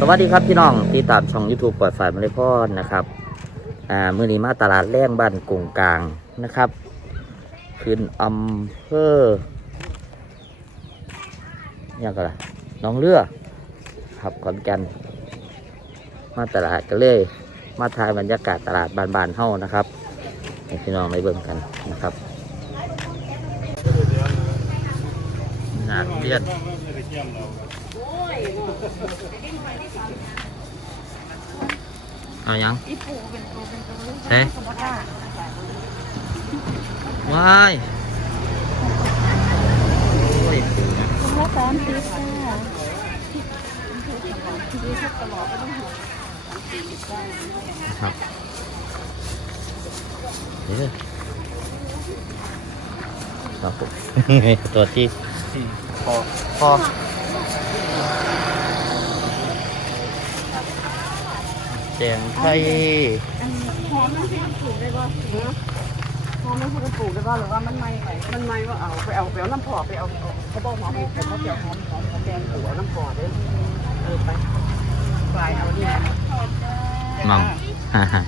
สวัสดีครับพี่น้องที่ตามช่อง YouTube ปล่อยฝ่ายมาเลยพอนะครับอ่ามือนี้มาตลาดแรงบ้านกงกลางนะครับขึ้นอำเภอยังก็ล่ะน้องเรือครับขอนแก่นมาตลาดก็เลย มาถ่ายบรรยากาศตลาดบานๆเฮานะครับให้พี่น้องได้เบิ่งกันนะครับงานเรียน เอายังเฮ้ว้ายโอ้ยปูนะข้าวสามสิบค่ะครับเฮ้ยครับผมตัวที่พอพอ แจงไทยอันหอมมันคือปลูกได้ป่ะหอมมันคือปลูกได้ป่ะหรือว่ามันไม่ไหวมันไม่ว่าเอาไปเอาไปเอาน้ำพอไปเอาเขาบอกหอมผมเขาเกี่ยวหอมหอมหอมแดงหัวน้ำพอเด้อเออไปปลายเอาเนี่ยมัมฮ่าฮ่า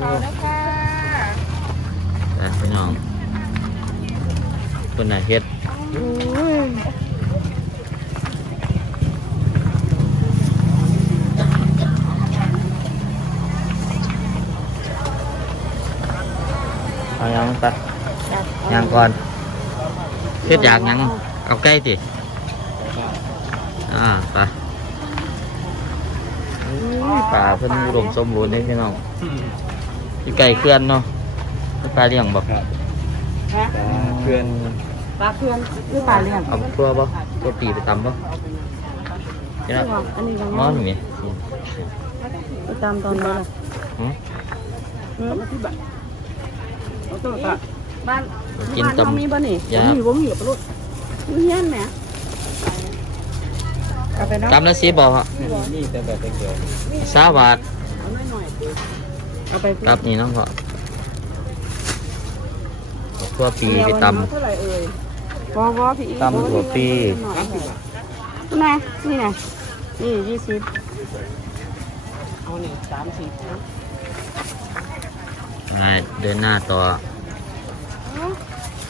เอาแล้วค่ะแต่พี่น้องคนน่ะเฮ็ด เอายังไปยังก่อนเฮ็ดอยากยังเอาใกล้ติอ่าไปอุ้ยป่าเพิ่นอุดมสมบูรณ์เลยพี่น้องอยู่ไก่เคลื่อนเนาะปลาเลี้ยงบ่ฮะเพื่อนปลาเพื่อนหรือปลาเลี้ยงเอาตัวบ่ตัวปีไปตำบ่นี่นะอันนี้ก็มอนมีไปตามตอนนี้หืมที่ บ้านเอาตัวปลาบ้านกินตำมีบ่นี่ยา มีบ่มีกับลูกมีเฮียนแหมเอาไปนะกำละสิบ่ฮะนี่แต่แบบเดียวสาบาทเอาหน่อยๆเอาไปกับนี่น้องพ่อเอาตัวปีไปตเท่าไหร่เอ่ยวอวอพี่อีตำถั่วปี นี่ไงนี่ไงนี่ยี่สิบเอาหนึ่งสามสิบ นะำไปเดินหน้าต่อ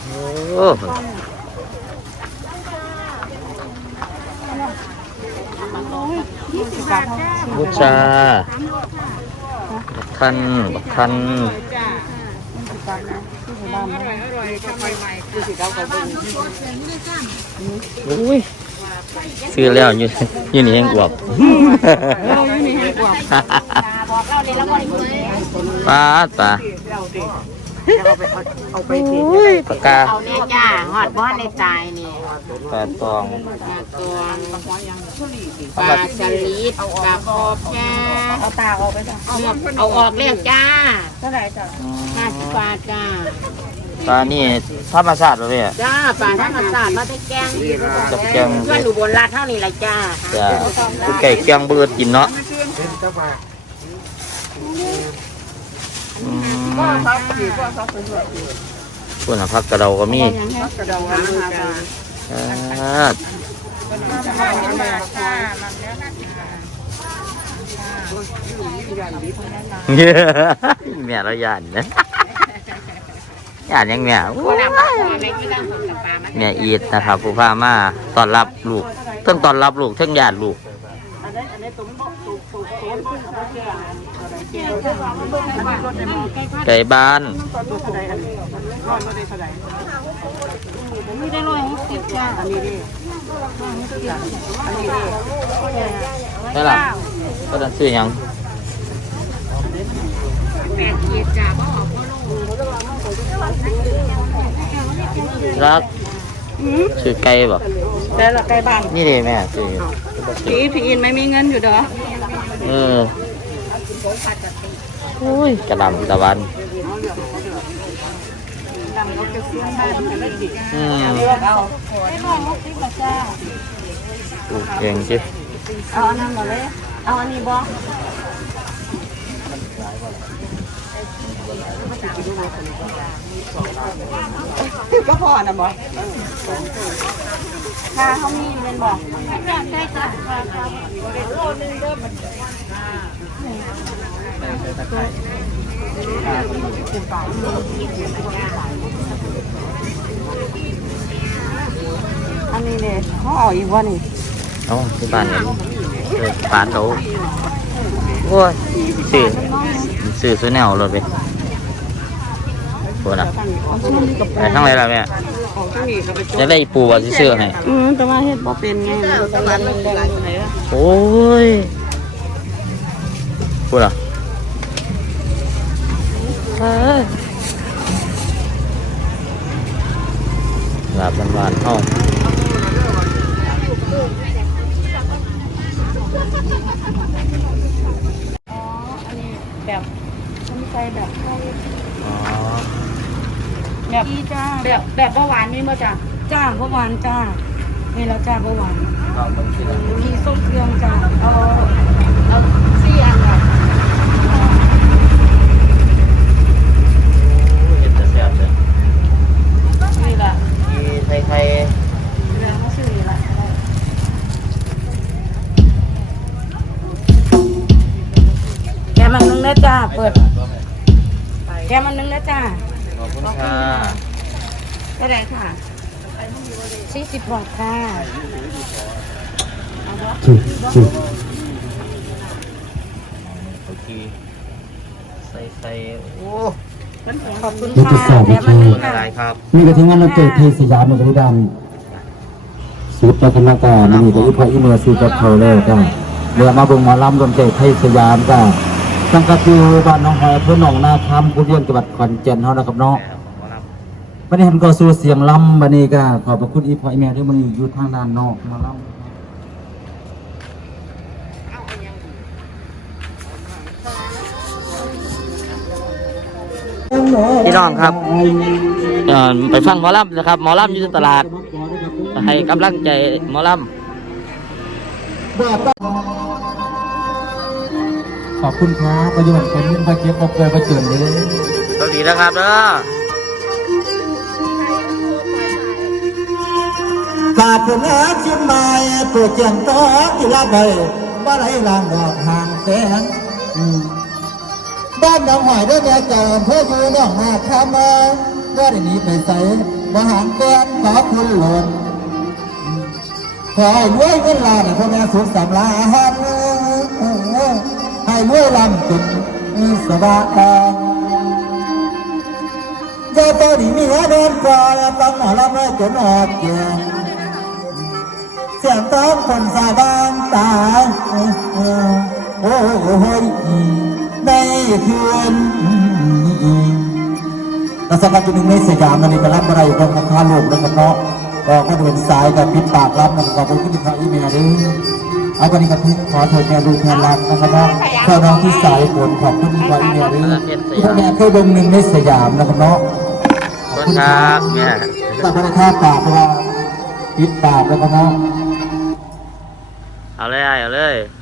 โอ้บุชาบักคันบักคันจ้าที่บ้านนะอร่อยอร่อยทำใหม่ๆคือสิเราก็เบิ่งอุ้ยซื้อแล้วอยู่อยู่นี่เองอวบเราอยู่นี่ให้กว่าบอกเราเลยแล้วก็เลยปลาปลา เราดิเอาไปเอาไปกินอุ้ยปากกาเอาเนี่ยจ้าหอดบ้านในตายนี่ปลาตองปลาตัวหัวยังชุลีดิปลาสลิดปลาคอบจ้าเอาตาออกไปจ้ะเอาเอาออกเรียกจ้าเท่าไหร่จ้ะห้าสิบบาทจ้าปลานี่ธรรมชาติเลยอะจ้าปลาธรรมชาติมาได้แกงกับแกงเพื่อนอยู่บนลาดเท่านี้แหละจ้าจ้าคือไก่แกงเบือกินเนาะ อืมก็ซับกี่ก็ซับเป็นแบบส่วนผักกระเดาก็มีกระดองห้าบาทอ่าแม่เราหยานนะหยานยังแม่โอ้ยในที่ตั้งของปลามันแม่อีดนะครับผู้พามาตอนรับลูกเทั้งตอนรับลูกเทั้งญาติลูกอันนี้อันนี้ตุ้มบ่ตุ้มตุ้มตุ้มตุ้มเอา ไปแก้อันนี้รถในมือไก่บ้านตอนนี้เท่าไหร่อันนี้ร้อยไม่ได้เท่าไหร่ไม่ได้ร้อยหกสิบจ้าอันนี้ดิอันนี้ดินี่ล่ะก็จะซื้อหยังแปดขีดจ้าบ่ออกบ่ลูกรักซื้อไก่บ่แต่ละไก่บ้านนี่เลยแม่ซื้อพี่พี่อินไม่มีเงินอยู่เด้อเออ อุ้ยกระหลำตะวันอืมเอาปลูกเองจิเอาอันนั้นมาเลย เอาอันนี้บ่ก็พอนะบอค่าเขามีเป็นบอกใช่จ้ะ อันนี้เนี่ยเขาเอาอีกว่านี่เอาที่บ้านเนี่ยเออปานเขาโอ้ยสื่อสื่อซื้อแนวรถไปปวดอะเอาช่วงนี้กับไปทั้งไรล่ะแม่ของช่วงนี้กับไปจะได้ปูว่าสิซื้อให้อืมแต่ว่าเฮ็ดบ่เป็นไงตลาดแดงๆไหนล่ะโอ้ย ปวดอะเอ้ยลาบหวานๆเฮาอ๋ออันนี้แบบฉันใส่แบบไทยอ๋อแบบดีจ้าแบบแบบเบาหวานมีบ่จ้ะจ้าเมื่อวานจ้านี่แล้วจ้าเมื่อวานลองเบิ่งสิล่ะมีส้มเครื่องจ้าเอาเอาสี่อันค่ะ เปิดแกมันนึงนะจ้าๆขอบคุณค่ะก็ได้ค่ะสี่สิบบาทค่ะโอเคใส่ใส่โอ้ขอบคุณนี่จะค่ะสอบแกมันนึงอะค่ะไรครับนี่ก็ถึงงานเราเจอเทสยามในบริดามสุดตะกันมาการนี่ก็อีพออีเมลซื้อกับเขาเลยก็เรือมาเบิ่งหมอลำรวมใจเทสยามก็ สังกัดอยู่บ้านหน้องหอยเพื่อหนองนาคำผู้เรียนจังหวัดขอนแก่นเฮานะครับเนาะแม่ครับผมรับวันนี้ผมก็สู่เสียงลำบันนี้ก็ขอบพระคุณอีพออีเมลที่มันอยู่ทางด้านนอกมาลำพี่น้องครับเอ่อไปฟังหมอลำนะครับหมอลำอยู่ที่ตลาดให้กำลังใจหมอล ขอบคุณครับประโยชน์เป็นยิ่งพระเกียรติพระเกยพระเจิญเลยำสวัสดีนะครับเด้อกาดเป็นแอชิมไม้ปวดเจียนต่อกีฬาใบว่าไรลางดอกห่างแสงอืมบ้านหนองหอยได้แม่เจ้าเพื่ออยู่น้องนาคำมาว่าได้หนีไปใส่บ่หางแก้มขอคุณหล่นอืมขอให้รวยเวลาในพ่อแม่สุขสำราญ ให้รวยลำจุนสบายเจ้าตัวนี้มีหัวเดินกว่าต้องหมอลำเลยจนออกเกียงเสียงต้องคนสาบานตายโอ้โหในคืนนี้แล้วสำหรับจุดหนึ่งในสยามมันนี่มารับอะไรอยู่ตรงราคาโลกนะครับเนาะก็ก็เดินสายกับปิดปากรับมันก็เป็นขึ้นพระอีเมลด้วย เอาวันนี้กับพี่ขอโทษแม่ดูแทนรักนะครับเนาะเพื่อน้องที่สายฝนขอบคุณพระอีเมลด้วยที่แม่เคยเบิ่งหนึ่งในสยามนะครับเนาะขอบคุณครับเนี่ยตัดพระธาตุปากเพราะว่าปิดปากแล้วก็เนาะเอาเลยเอาเลยค